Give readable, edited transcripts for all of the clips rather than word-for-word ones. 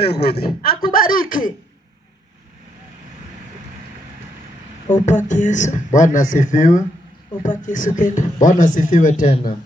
Nyasaye gwedhi. Akubariki. Upaki Yesu. Bwana asifiwe. Upaki Yesu kendo. Bwana asifiwe tena.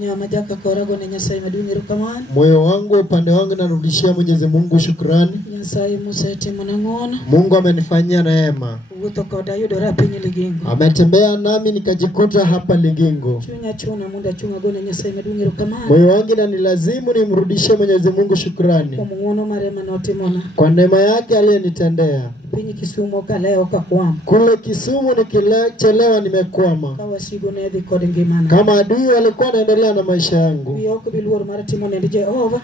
Nyama jaka korago na Nyasaye maduni rukamani. Moyo wangu upande wangu narudishia Mwenyezi Mungu shukrani. Nyasaye musete mwanangona. Mungu amenifanyia neema. Utokoda yudora penye Ligingo. Ametembea nami nikajikuta hapa Ligingo. Chunya chuna munda chunga gona Nyasaye maduni rukamani. Moyo wangu na nilazimu nimrudishie Mwenyezi Mungu shukrani. Kwa muono marema na otimona. Kwa neema yake aliyenitendea. Penye Kisumu kaleo kakwama. Kule Kisumu nikichelewa nimekwama. Kawa sigo na edhi kode ngimana. Kama adui walikuwa wanaendelea na maisha yangu. Biyoko biluoro mara timone ndi Jehova.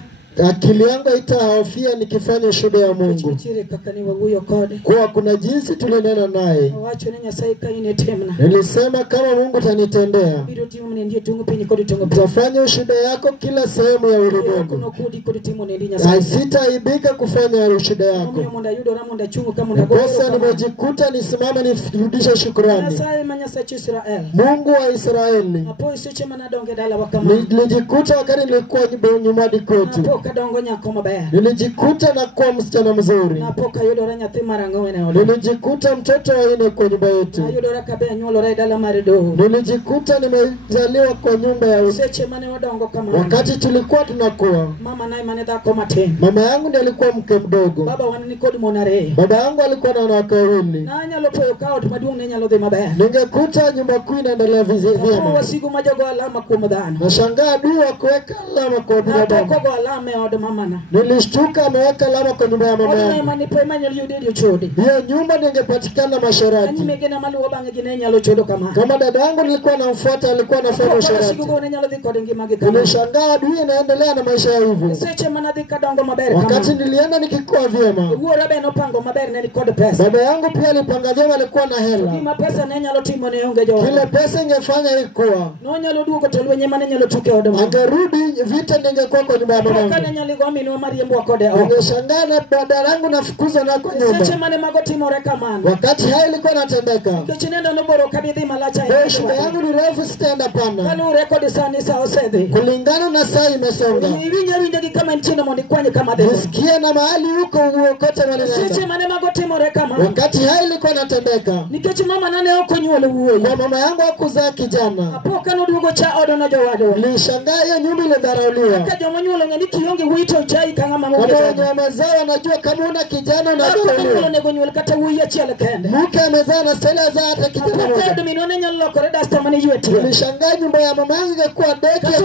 Akili yangu itahofia nikifanya shuhuda ya Mungu. Chire kakani waguyo kode. Kwa kuna jinsi tulinena naye. Wacho ni Nyasaye kaine temna. Nilisema kama Mungu tanitendea. Biro timu ndiye tungu penye kode tungu. Tafanya ushuhuda yako kila sehemu ya ulimwengu. Kuno kudi kode timu ndi Nyasaye. Sitaibika kufanya ushuhuda yako. Mimi monda yudo ramonda chungu kama ndago. Pesa nimejikuta nisimama nirudisha shukrani. Nyasaye manyasa Israel. Mungu wa Israeli. Hapo isiche manadonge dala wakama. Nilijikuta wakati nilikuwa nyumbani kwetu. Hapo kadongo nyako mabaya. Nilijikuta na kuwa msichana mzuri. Hapo kayodo ranya timaranga wene ole. Nilijikuta mtoto wa ine kwa nyumba yetu. Kayodo rakabe nyolo rai dala marido. Nilijikuta nimezaliwa kwa nyumba ya Seche mane wadongo kama. Wakati tulikuwa tunakuwa. Mama naye maneda koma ten. Mama yangu ndiye alikuwa mke mdogo. Baba wanani kodi monare. Baba yangu alikuwa na wanawake wawili. Na nyalo poyo kao tumaduong ne nyalo de mabaya. Ningekuta nyumba kuu inaendelea vyema. Kwa wasigu majogo alama kwa mdhana. Nashangaa adui kuweka alama kwa binadamu. Kwa alama ya odo mamana. Nilishtuka ameweka alama kwa nyumba ya mama yangu. Odo mani po manyo yude chodi. Hiyo nyumba ningepatikana masharati. Ani megena mali wabange gine nyalo chodo kama. Kama dada yangu nilikuwa namfuata alikuwa anafanya masharati. Wasigu kwa nyalo de kodi ngimage kama. Nilishangaa adui inaendelea na maisha ya hivyo. Seche manadi kadongo mabere kama. Wakati nilienda nikikuwa vyema. Uora beno pango mabere ne kodi pesa. Baba yangu pia alipanga vyema alikuwa na hela. Kima pesa ne nyalo timo ne unge jo. Kile pesa ingefanya ikuwa. No nyalo duko tolwenye mane nyalo tuke odo mama. Angerudi vita ningekuwa kwa nyumba ya mama yangu. Kana nyali gomi no mariembo kode. Ningeshangaa na dada yangu nafukuza na kwa nyumba. Seche mane magoti more kama. Wakati hayo ilikuwa inatendeka. Kichinenda no boro kabidhi malacha. Shida yangu ni refu stand pana. Kalu record sani sa osede. Kulingana na saa imesonga. Iwinya winja kama nchini mondi kwanye kama dheho. Sikia na mahali huko uokote wale nenda. Seche mane magoti more kama. Wakati hayo ilikuwa inatendeka. Nikechi mama nane huko nyuole uwe. Kwa mama yangu hakuzaa kijana. Hapo kanu dugo cha odo na jawado. Nilishangaa hiyo nyumba ile dharauliwa. Kaja manyuole ngeni kiongi wito chai kanga mama. Kama wenye wamezaa wanajua kama una kijana unadharauliwa. Kama nego nyuole kata uya chiala kende. Mke amezaa na stela za hata kijana moja. Hapo minone nyalo koreda sta mani yueti. Nilishangaa nyumba ya mama yangu ingekuwa deki.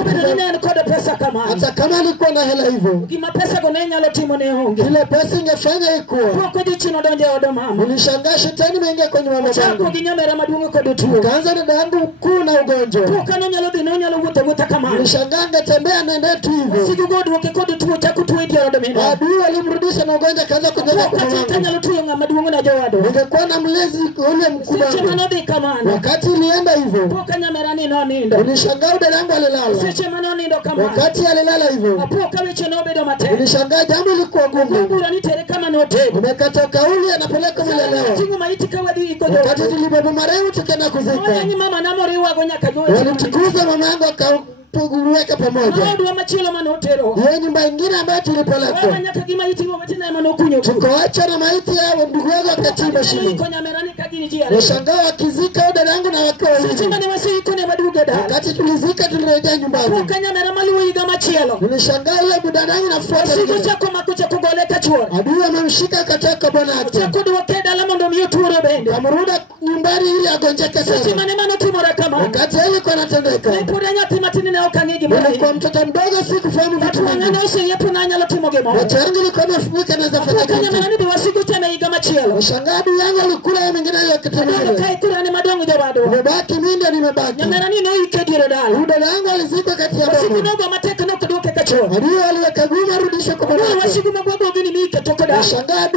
Kode pesa kama. Hata kama alikuwa na hela hivyo. Kima pesa gone nyalo timo ne honge. Ile pesa ingefanya ikuwa. Poko jichino donje odo mama. Nilishangaa shetani mengia kwenye mama yangu. Chako ginyamera madungu kode tuo. Kaanza dada yangu kuu na ugonjwa. Poko no nyalo dino nyalo wuta kama. Nilishangaa ngetembea naenda tu hivyo. Siku godu kode tuo chako tuo idia odo mena. Adui alimrudisha na ugonjwa kaanza kujenga kwa mama. Poko nyalo tuo nga madungu na jawado. Ningekuwa na mlezi ule mkubwa. Seche manodi kama. Wakati ilienda hivyo. Poko nyamera ni no nindo. Nilishangaa dada yangu alilala. Seche manoni ndo kama. Wakati alilala hivyo. Poko weche no bedo mate. Nilishangaa jambo lilikuwa gumu. Mbura ni tere kama no tebo. Umekata kauli anapeleka mleleo. Tingu maiti kawadhi iko jo. Wakati tulibeba marehemu tukaenda kuzika. Mwana mama na mori wago nyaka jo. Walimtukuza mama yangu akatuguruweka pamoja. Maudu wa machilo manotero. Hiyo nyumba ingine ambayo tulipeleka. Wewe nyaka gima iti wa matina manokunyo. Tukoacha na maiti yao ndugu yangu akachimba shimo. Iko nyamerani kagini jia. Nishangaa wakizika dada yangu na wake wawili. Sisi mane wasi iko ne maduga da. Wakati tulizika tulirejea nyumbani. Kwa nyamera malu iga machilo. Nilishangaa ile dada yangu nafuata. Siku chako makucha kugoleka chuo. Adui amemshika akataka bwana yake. Chako duwa keda la mondo miyuturo bende. Amruda nyumbani ili agonjeke sana. Sisi mane mano timora kama. Wakati ilikuwa inatendeka. Nipura nyati matini na ukangigi mbele. Kwa mtoto mdogo sikufahamu vitu vingi. Ngana usi yepu na nyalo timo gemo. Macho yangu ilikuwa imefunika na zafanya kitu. Kwa nyamera nibi wasiku tena iga machilo. Nishangaa adui yangu alikula ya mingine ya kitemele. Kai kula ni madongo jawado. Nimebaki mimi ndio nimebaki. Nyamera nini ikediero dala. Dada yangu alizikwa kati ya siku ndogo mateka no kudoke kacho. Adui aliweka guma rudisha kwa baba. Wasiku magwago gini mike toko dala. Nishangaa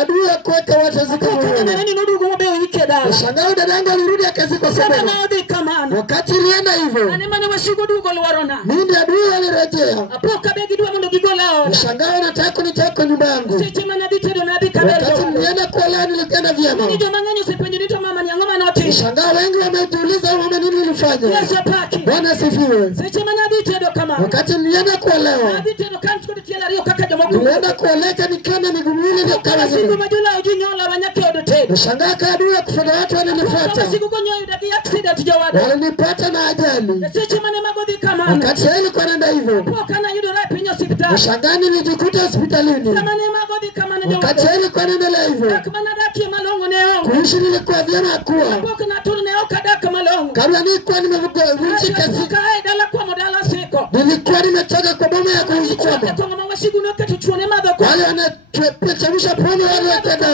adui akweka watu zika. Nyamera nini ndugu ngombe wike dala. Nishangaa dada yangu alirudi akazikwa sana. Sana odi kamana. Wakati ilienda hivyo. Ani mane wasiku dugo lwarona. Mimi adui alirejea. Apo kabegi dua mundo gigolao. Nishangaa nataka kuniteka nyumba yangu. Sisi mana ditedo na bikabelo. Wakati nilienda kwa lani nilienda vyema. Ndio manganyo sipenyo nito mama ni ngoma na oti. paki. Shangaa wengi wamejiuliza mama nini nilifanya. Yesu paki. Bwana asifiwe. Seche manadi tedo kama. Wakati nilienda kuolewa. Nadi tedo kanchu kodi tiela rio kaka jomo. Nilienda kuoleka nikiona miguu miwili ndio kama siku majula ujinyola wanyake odote. Shangaa kadua kufanya watu wananifuata. Siku konyo yudaki accident jawada. Walinipata na ajali. Seche mane magodi kama. Wakati ilikuwa nenda hivyo. Kana yudo rai pinyo hospitali. Shangaa nilijikuta hospitalini. Samane magodi kama na jawada. Wakati ilikuwa nenda hivyo. Kama nadaki malongo neongo. Kuishi nilikuwa vyema kuwa. Boka na tulu neoka daka malongo. Kabla nilikuwa nimevunjika siku. Dala kwa modala siko. Nilikuwa nimetoka kwa boma ya kuuzikwama. Kwa mama wasigu noke tuchuone madhoko. Wale wanatupechamusha pombe wale wakenda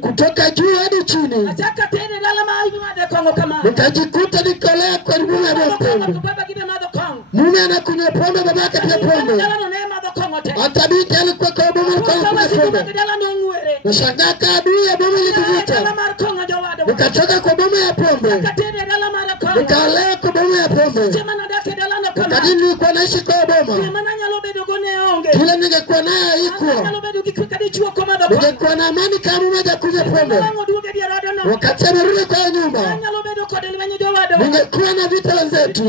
kutoka juu hadi chini. Ataka tene dala maivi madhoko kama. Nikajikuta nikolea kwa mume wa pombe. Mume anakunywa pombe, babake pia pombe. Hata binti alikuwa kwa boma alikuwa pombe. Nashangaa kadui ya boma ilikuvuta. Nikatoka kwa boma ya pombe. Nikalea kwa boma ya pombe. Wakati nilikuwa naishi kwa boma. Kila ningekuwa naye haikuwa. Ningekuwa na amani kama mmoja kunywa pombe. Wakati amerudi kwa nyumba. Ningekuwa na vita wenzetu.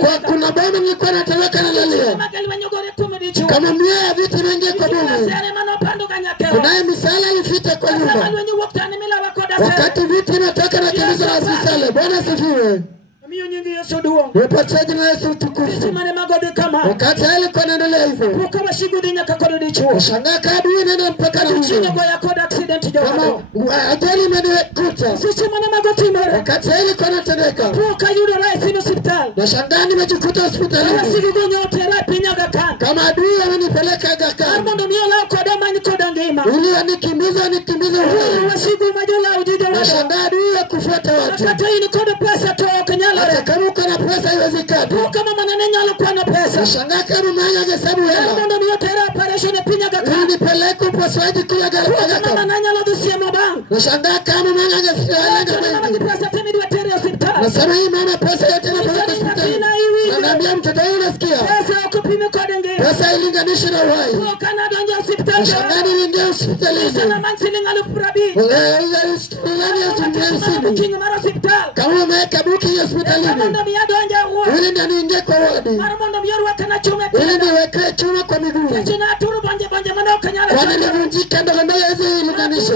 Kwa kuna boma nilikuwa natoroka na lalia. Kama mlia ya vita mengi kwa boma. Kunaye misala ilifita kwa nyumba. Wakati vita inatoka na kimizo la misala. Bwana asifiwe. Nipachaji na Yesu tukufu. Wakati alikuwa naendelea hivyo. Shangaa kadui nenda mpaka na kama ajali imenikuta. Wakati alikuwa natendeka. Nashangaa nimejikuta hospitalini. Kama adui wananipeleka Aga Khan. Ili wanikimbiza nashangaa adui ya kufuata watu. Hata kama uko na pesa haiwezekani. Nashangaa kama manya hesabu hela. Ili nipeleke upasuaji kule Aga Khan. Nashangaa kama manya hesabu nasema hii mama pesa yote napeleka hospitali. Naambia mtoto huyu unasikia? Pesa ilinganisha na uhai. Nashangaa nilingia hospitalini. Kama umeweka buki hospitalini. Ili ndio niingie kwa wadi. Ili niweke chuma kwa miguu. Kwani nilivunjika ndio ndio hizi ilinganisha.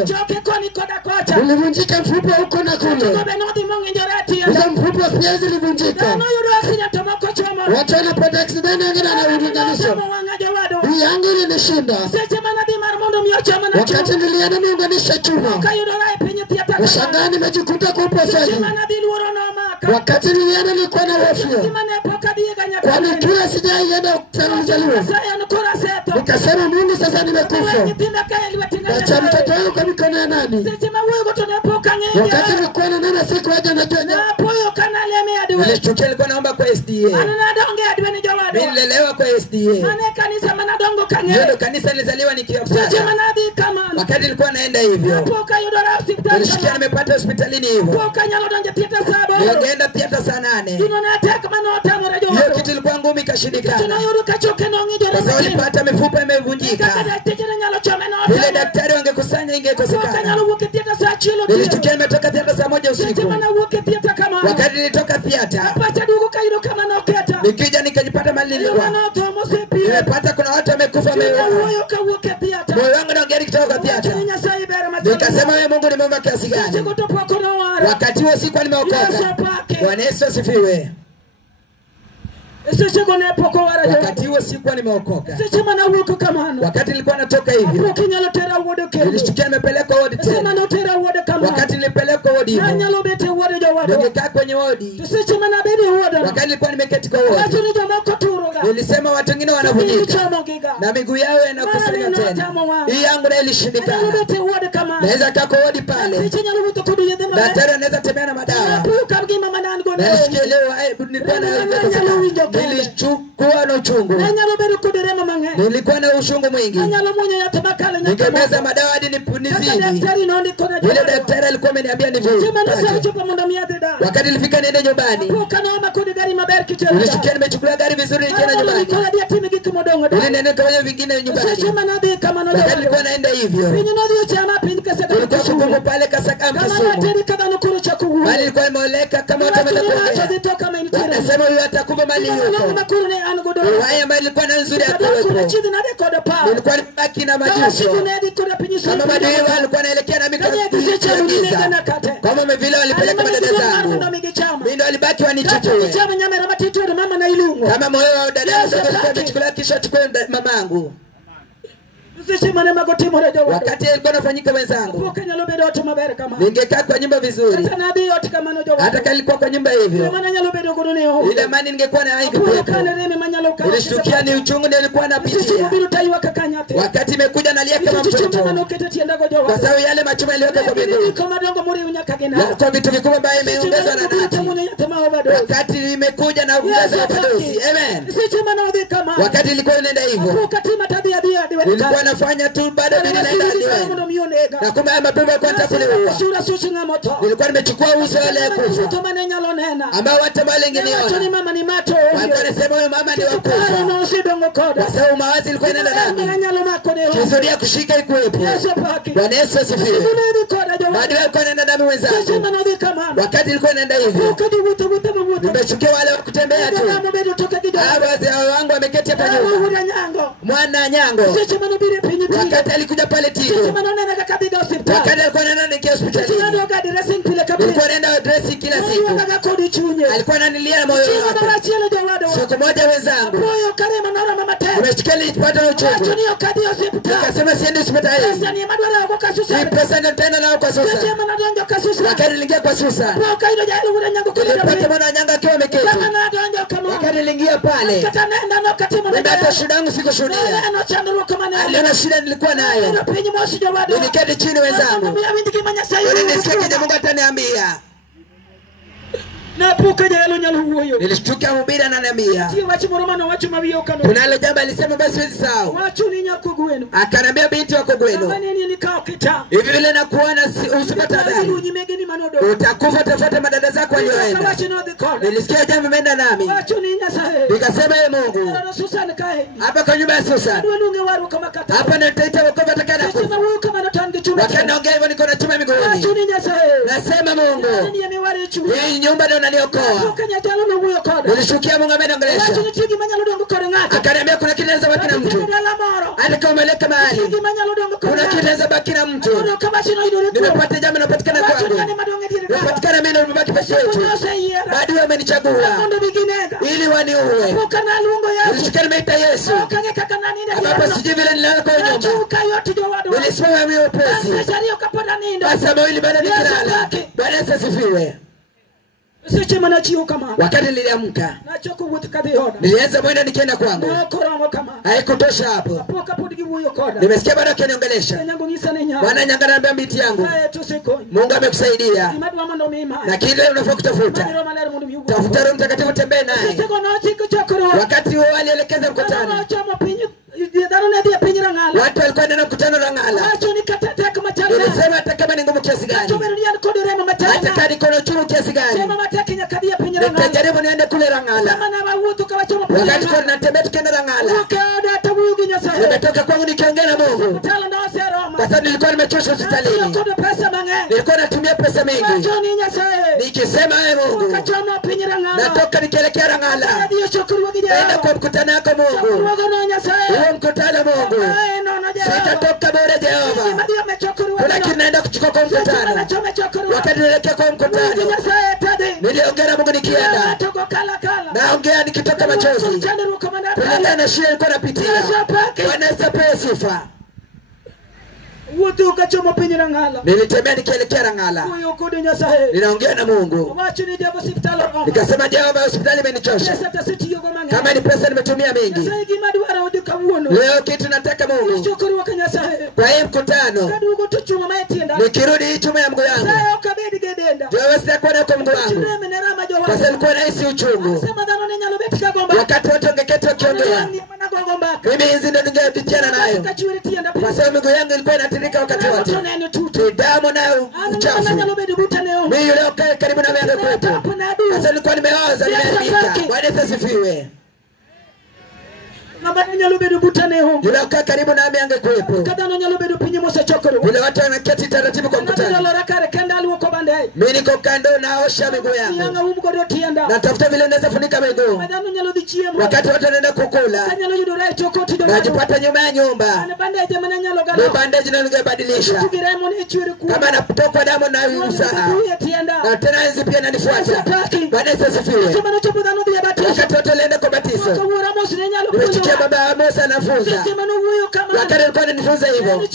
Nilivunjika mfupa huko na kule. Hizo mfupa pia zilivunjika. Watu wanapata accident wengine wanaunganisha. Hii yangu ilinishinda. Wakati nilienda niunganisha chuma. Nashangaa nimejikuta kwa upasuaji. Wakati nilienda nilikuwa na hofu. Kwani kila sijaienda kuzaliwa. Nikasema Mungu sasa nimekufa. Acha mtoto wangu kwa mikono ya nani? Wakati nilikuwa na nani siku aje na jana. Nilichukia nilikuwa naomba kwa SDA. Nililelewa kwa SDA. Ndio kanisa nilizaliwa nikiwa pale. Wakati nilikuwa naenda hivyo. Nilisikia nimepata hospitalini hivyo. Nilienda theater saa 8. Hiyo kitu ilikuwa ngumu ikashindikana. Kwa sababu nilipata mifupa imevunjika. Vile daktari wangekusanya ingekosekana. Nilichukia nimetoka theater saa 1 usiku. Wakati nilitoka theater. Nikija nikajipata mali nilikuwa. Nimepata kuna watu wamekufa moyo wangu na ngeri kutoka theater. Nikasema wewe Mungu nimeomba kiasi gani? Wakati huo sikuwa nimeokoka. Bwana Yesu asifiwe. Wakati huo sikuwa nimeokoka. Wakati nilikuwa natoka hivyo. Nilishtukia nimepelekwa wodi tena. Wakati nilipelekwa wodi hivyo. Ningekaa kwenye wodi. Wakati nilikuwa nimeketi kwa wodi. Nilisema watu wengine wanavunjika. Na miguu yao yanakusanya tena. Hii yangu na ilishindikana. Naweza kaa kwa wodi pale. Daktari anaweza tembea na madawa. Nilisikia leo nilikuwa na nilichukua na uchungu. Nilikuwa na ushungu mwingi. Ningemeza madawa hadi nizidi. Yule daktari alikuwa ameniambia nivyo. Wakati nilifika niende nyumbani. Nilisikia nimechukua gari vizuri nikienda nyumbani. Ili niende kwenye vingine nyumbani. Wakati nilikuwa naenda hivyo. kulikuwa kugumu pale Kasaka Kisumu. Bali ilikuwa imeoleka kama watu wametoka. Wanasema huyu atakufa mali yuko. Haya ambayo ilikuwa na nzuri ya kuwepo. Ilikuwa baki na majuso. Kama madai walikuwa naelekea na mikono. Kama vile walipeleka madada zangu. Mimi ndo walibaki wanichukue. Kama moyo wa dada zangu alichukua kisha chukue mamangu. Wakati ilikuwa nafanyika wenzangu, ningekaa kwa nyumba vizuri. Hata kama ilikuwa kwa nyumba hivyo, ile mani ningekuwa na aibu kwepo. Nilishtukia ni uchungu nilikuwa napitia. Wakati imekuja nalia kama mtoto, kwa sababu yale machuma yaliyoka kwa miguu, kwa vitu vikubwa ambayo imeongezwa na nati. Wakati imekuja na uongezwa wa padosi. Amen. Wakati ilikuwa inaenda hivyo, ilikuwa nafanya tu bado mimi naenda niwe. Na kumbe mapepo yalikuwa yatakuliwa. Nilikuwa nimechukua uso wale kufa. Ambao watu wale wengine walikuwa wanasema huyu mama ni wakufa. Kwa sababu mawazi ilikuwa inaenda nami. Kusudia kushika ikuwepo. Bwana Yesu asifiwe. Bado walikuwa wanaenda nami wenzangu. Wakati ilikuwa inaenda hivyo, nimechukia wale wa kutembea tu. Hao wangu wameketi hapa nyuma. Mwana nyango. Wakati alikuja pale Tigo. Wakati alikuwa anaenda hospitali. Alikuwa anaenda dressing kila siku. Alikuwa ananilia moyo wake. Siku moja wenzangu, nimesikia nilipata uchungu. Nikasema siende hospitali. Ni pesa ndio tena nao kwa sasa. Wakati niliingia kwa sasa, nilipata mwana nyanga akiwa ameketi. Wakati niliingia pale, nimepata shida yangu sikushuhudia. Aliona shida nilikuwa nayo. Niliketi chini wenzangu. Nilisikia kile Mungu ataniambia. Nilishtuka mhubiri ananiambia. Kunalo jambo alisema basi siwezi sahau. Akaniambia binti wako gwenu. Hivi vile nakuona usipata habari. Utakufa tafuta madada zako walioenda. Nilisikia jambo imeenda nami. Nikasema ye Mungu. Hapa kwa nyumba ya Susan. Hapa nitaita wokovu atakana kufa. Wakati naongea hivyo niko na chuma miguuni. Nasema Mungu. Hii nyumba ndio unaniokoa. Nilishukia Mungu ameniongelesha. Akaniambia kuna kitu kinaweza baki na mtu. Alikuwa umeleka mahali. Kuna kitu kinaweza baki na mtu. Nimepata jambo linapatikana kwangu. Nimepatikana mimi na nimebaki pesa yetu. Bado wamenichagua ili waniue. Nilishukia nimeita Yesu. Hapa sijui vile nilala kwa nyumba. Nilisema mimi upesi. Basi mwili bado nikilala. Bwana Yesu asifiwe. Wakati niliamka, nilianza mwenda nikienda kwangu. Haikutosha hapo. Nimesikia bado akiniongelesha. Bwana nyanga ananiambia binti yangu, Mungu amekusaidia. Na kile unafaa kutafuta. Tafuta Roho Mtakatifu tembee naye. Wakati wao alielekeza mkutano. Watu walikuwa wanaenda mkutano la ngala. Nilisema hata kama ni ngumu kiasi gani. Hata kama niko na uchungu kiasi gani. Nitajaribu niende kule Rangala. Wakati kwa natembea tukienda Rangala. Nimetoka kwangu nikiongea na Mungu. Kwa sababu nilikuwa nimechosha hospitalini. Nilikuwa natumia pesa mingi. Nikisema wewe Mungu. Natoka nikielekea Rangala. Naenda kwa mkutano wako Mungu. Huo mkutano Mungu. Sitatoka bure Jehova. Kuna kitu naenda kuchukua kwa mkutano. Wakati nielekea kwa mkutano. Niliongea na Mungu nikienda. Naongea nikitoka machozi. Kulingana na shida nilikuwa napitia. Bwana Yesu apewe sifa. Nilitembea nikielekea Rangala. Ninaongea na Mungu. Nikasema Jehova hospitali imenichosha. Kama ni pesa nimetumia mingi. Leo kitu nataka Mungu. Kwa hii mkutano. Nikirudi hii chuma ya mguu yangu. Jehova sitakuwa na kwa mguu wangu. Kwa sababu nilikuwa nahisi uchungu. Wakati watu wangeketi wakiongea. Mimi hizi ndio ningepitiana nayo. Kwa sababu miguu yangu ilikuwa inatirika wakati wote. Damu na uchafu. Mimi yule karibu na mimi kwetu. Sasa nilikuwa nimeoza nimeharibika. Bwana Yesu asifiwe. Yule karibu na mimi angekuepo. Yule watu wanaketi taratibu Nimeweka ndoo naosha miguu yangu. Natafuta vile naweza funika miguu. Wakati watu wanaenda kukula, najipata nyuma ya nyumba. Ndio bandage na ningebadilisha. Kama napotokwa damu na usahau. Na tena hizi pia nanifuata. Bwana Yesu asifiwe. Wakati watu walienda kubatizo, nimesikia baba Musa anafunza. Wakati alikuwa ananifunza hivyo,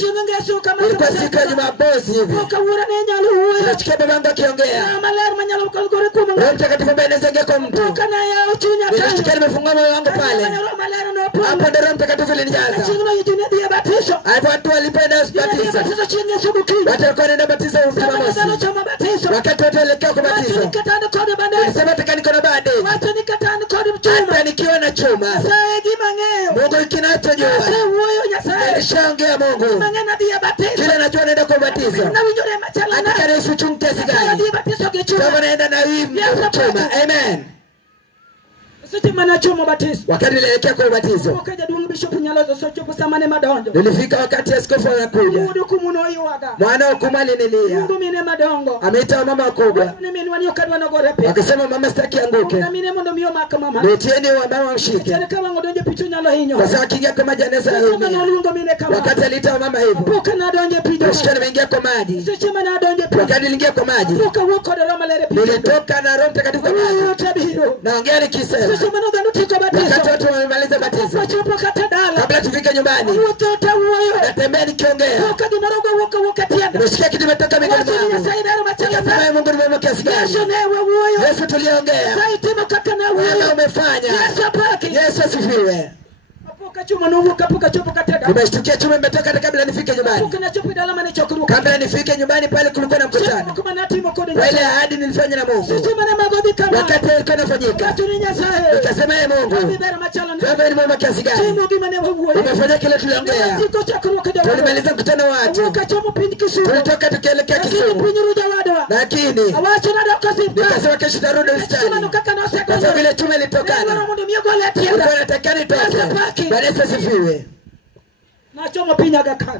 ilikuwa siku ya Jumamosi hivi. Nimesikia baba yangu akiongea. Roho Mtakatifu anaweza kwa mtu. Nimesikia nimefungua moyo wangu pale. Hapo ndio Roho Mtakatifu alinijaza. Hapo watu walipenda ubatizo. Watu walikuwa wanaenda batizo Jumamosi. Wakati watu walielekea kubatizo, nilisema niko na bade. Hata nikiwa na chuma, Mungu kinachojua. Nilishaongea Mungu. Kila najua naenda kubatizo. Hata Yesu chumtesi gani. Kama naenda na hivi chuma. Amen. Wakati nilielekea kwa ubatizo, nilifika wakati askofu anakuja. Mwana wa kumali nilia. Ameita mama wakubwa. Akasema mama sitaki anguke. Nitieni wa mama mshike. Kwa sababu kingia kwa maji anaweza aumia. Wakati aliita mama hivyo, nishika nimeingia kwa maji. Wakati niliingia kwa maji, nilitoka na Roho Mtakatifu kwa maji. Naongea nikisema, wakati watu wamemaliza batizo, kabla tufike nyumbani, natembea nikiongea. Nimesikia kitu kimetoka miguuni mwangu. Nasema Mungu ni mwema kiasi gani. Yesu tuliongea. Wewe umefanya. Yesu asifiwe. Nimeshtukia chuma imetoka kabla nifike nyumbani. Kabla nifike nyumbani pale kulikuwa na mkutano. Wale ahadi nilifanya na Mungu. Wakati ilikuwa inafanyika, nikasema ye Mungu, wewe ni mwema kiasi gani. Umefanya kile tuliongea. Tulimaliza mkutano wa watu. Tulitoka tukielekea Kisumu. Lakini nikasema kesho tarudi hospitali. Kwa sababu vile chuma ilitokana, ulikuwa unataka nitoke. Bwana Yesu asifiwe.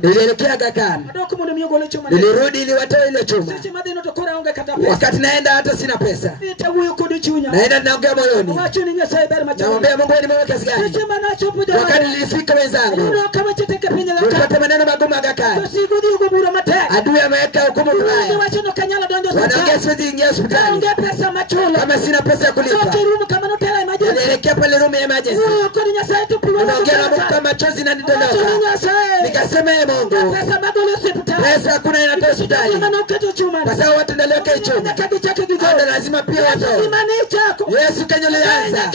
Nilielekea Gakani. Nilirudi ili watoe ile chuma. Wakati naenda hata sina pesa. Naenda naongea moyoni. Naomba Mungu ni mwema kiasi gani. Wakati nilifika wenzangu, nilipata maneno magumu Gakani. Adui ameweka hukumu mbaya. Wanaongea siwezi ingia hospitali kama sina pesa ya kulipa. Nilielekea pale room ya emergency. Naongea na Mungu kama chozi na nidondoka. Nikasema ye Mungu, pesa hakuna inatoa hospitali. Kwa sababu watu ndalioke chuma. Hata lazima pia watu. Yesu kenyo lianza.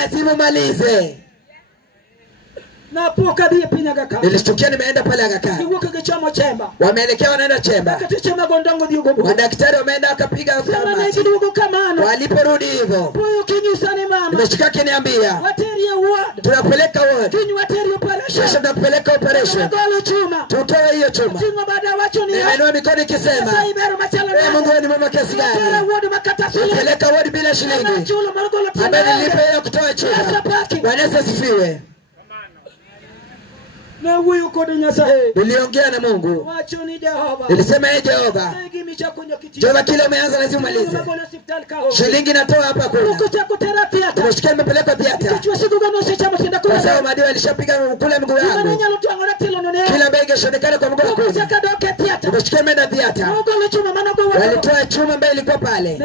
Lazima malize. Nilishtukia nimeenda pale Gakani. Wameelekea wanaenda chemba. Madaktari wameenda wakapiga kamati. Waliporudi hivyo, nimeshtukia kiniambia, tunapeleka ward. Sasa tunapeleka operation. Tutoe hiyo chuma. Nimeinua mikono ikisema, Mungu ni mwema kiasi gani. Tunapeleka ward bila shilingi. Ambaye nilipe ya kutoa chuma. Bwana Yesu asifiwe. Na huyu kodi nyasaye. Niliongea na Mungu. Nilisema ye Jehova, Jehova kile umeanza lazima umalize. Shilingi natoa hapa kula. Nimeshikia nimepeleka theater. Kwa sababu madiwa alishapiga kule mguu yangu. Kila bega shonekana kwa mguu wangu. Nimeshikia nimeenda theater. Walitoa chuma mbele ilikuwa pale.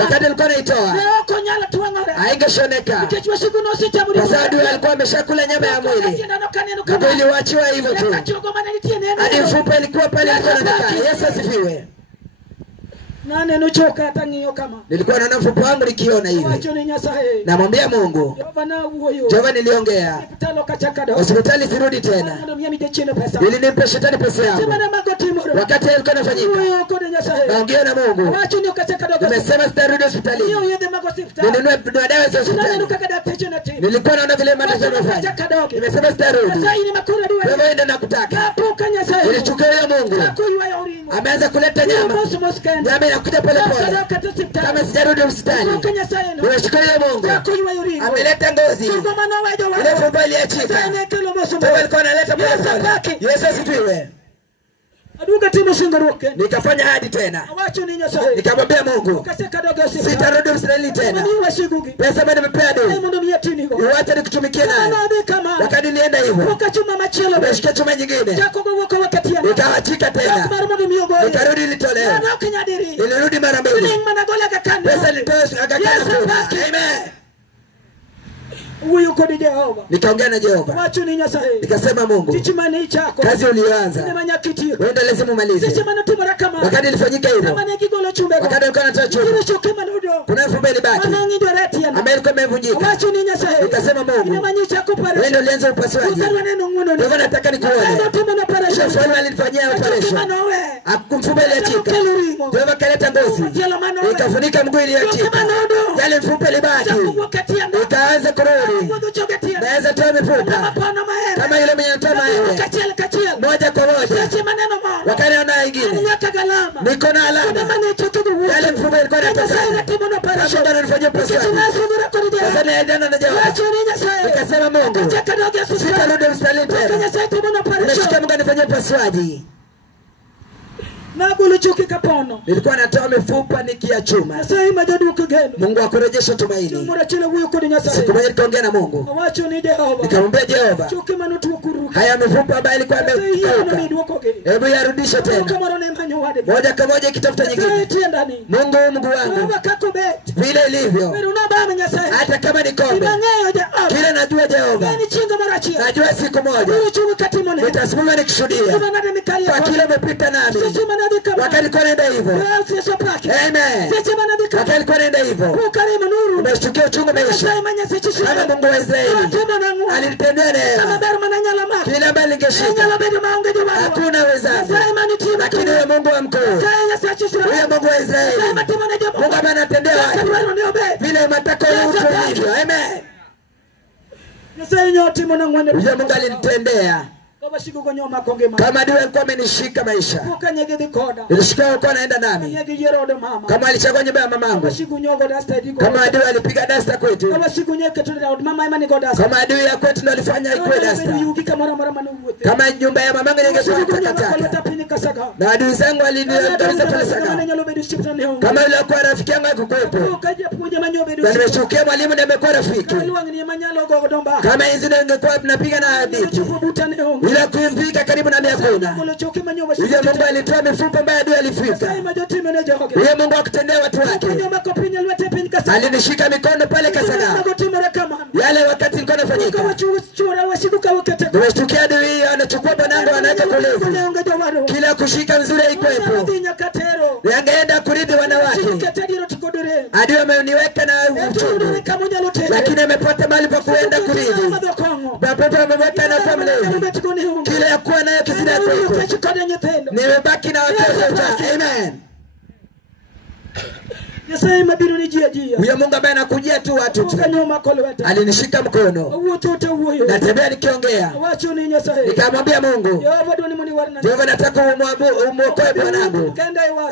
Wakati alikuwa anaitoa, haingeshoneka. Kwa sababu alikuwa ameshakula nyama ya mwili. Kwa ili wachiwa hivyo tu. Hadi mfupa ilikuwa pale ilikuwa nataka. Yesu asifiwe. Nilikuwa naona mfupa wangu nikiona hivi. Namwambia Mungu, Jehova niliongea. Hospitali sirudi tena. Ili nimpe shetani pesa yangu. Wakati ilikuwa inafanyika, naongea na Mungu. Nimesema sitarudi hospitali. Ninunue dawa za hospitali. Nilikuwa naona vile madaktari wanafanya. Nimesema sitarudi. Wewe enda nakutaka. Nilichukua ya Mungu. Ameanza kuleta nyama. Nyama inakuja pole pole. Kama sijarudi hospitali. Nimeshukuru ya Mungu. Ameleta ngozi. Ile fupa iliachika. Wewe alikuwa analeta pole pole. Yesu asifiwe. aduka timo singaruke nikafanya hadi tena awacho ni Nyasaye nikamwambia Mungu ukaseka dogo sitarudi Israeli tena pesa bado nimepea deni uache nikutumikie nayo wakati nilienda hivyo ukachuma machelo nimeshika chuma nyingine Jacob wako wakati yana nikawachika tena nikarudi nitolewa nilirudi mara mbili pesa nitoa akakana amen huyu kodi Jehova nikaongea na Jehova wacho ni Nyasaye nikasema Mungu tichimani chako kazi ulianza wewe lazima umalize wakati ilifanyika hivyo wakati nilikuwa natoa chumba kuna fubeli baki ambaye ilikuwa imevunjika wacho ni Nyasaye nikasema Mungu wewe ndio ulianza upasuaji wewe nataka nikuone kisha swali alinifanyia operation akumfubeli achika wewe kaleta ngozi ikafunika mguu iliyochika yale mfubeli baki ikaanza kurudi naweza toa mifupa kama yule mwenye anatoa mawe moja kwa moja wakati ona ingine niko na alama yale mfupa ilikuwa inatoka kama ndo nilifanyia upasuaji sasa naendana na Jehova nikasema Mungu sitarudi Israeli tena nimeshika Mungu anifanyia upasuaji Nagulu chuki kapono nilikuwa natoa mifupa nikiachuma sasa majodu kugendo Mungu akurejesha tumaini murachile huyo kodi Nyasaye siku moja nikaongea na Mungu awacho ni Jehova nikamwambia Jehova chuki manutu kuruka haya mifupa ambayo ilikuwa imekauka hebu yarudishe tena moja kwa moja ikitafuta nyingine Mungu Mungu wangu vile ilivyo hata kama ni kombe kile najua Jehova najua siku moja nitasimama nikishuhudia kwa kile umepita nami wakati kwa nenda hivyo amen wakati kwa nenda hivyo umeshtukia uchungu maisha kama Mungu wa Israeli alinitendea neema kile ambaye ningeshika hakuna wezangu lakini huyo Mungu wa mkuu huyo Mungu wa Israeli Mungu ambaye anatendea watu vile matako ya hivyo amen huyo Mungu alinitendea kama adui alikuwa amenishika maisha nilishika alikuwa anaenda nami kama alichagua nyumba ya mamangu kama adui alipiga dasta kwetu kama adui ya kwetu ndo alifanya ikuwe dasta kama nyumba ya mamangu ingekuwa takataka na adui zangu aliniangaliza pale saka kama yule alikuwa rafiki yangu hakukuwepo na nimeshukia mwalimu na nimekuwa rafiki kama hizi ndo ingekuwa tunapiga na hadithi ila kuimvika karibu na miakuna huyo Mungu alitoa mifupa ambayo adui alifika huyo Mungu akutendea watu wake alinishika mikono pale Kasaga yale wakati nilikuwa nafanyika nimeshtukia adui anachukua banangu anaweka kulezi kila kushika nzuri haikuwepo yangeenda kuridi wanawake adui ameniweka na uchungu lakini amepata mahali pa kuenda kuridi bapote ameweka na familia kile ya kuwa nayo kisida kweko nimebaki na watoto amen Yesai mabiru ni jia huyo Mungu ambaye anakujia tu watu tu alinishika mkono natembea nikiongea nikamwambia Mungu Jehova nataka umuokoe bwanangu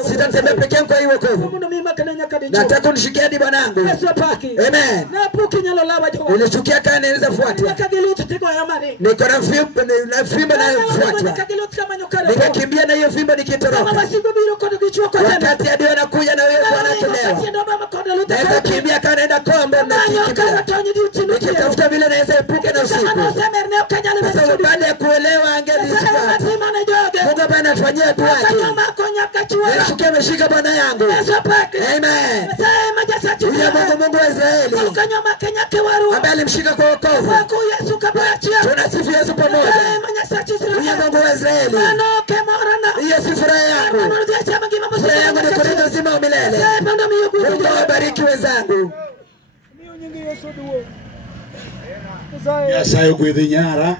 sitatembea peke yangu kwa hiyo wokovu nataka unishikie hadi bwanangu amen unishukia kana niweza fuata niko na fimbo na fuata nikakimbia na hiyo fimbo nikitoroka wakati adui anakuja na wewe bwana naweza kimbia kana enda kombo na kimbia nikitafuta vile naweza epuke na usiku sasa baada ya kuelewa angelisika Mungu bana anafanyia tu wake nishukia meshika bwana yangu amen huyo Mungu wa Israeli ambaye alimshika kwa wokovu tunasifu Yesu pamoja huyo Mungu wa Israeli hiyo si furaha yangu furaha yangu ni kurudi uzima wa milele Mungu awabariki wenzangu Nyasaye gwedhi nyara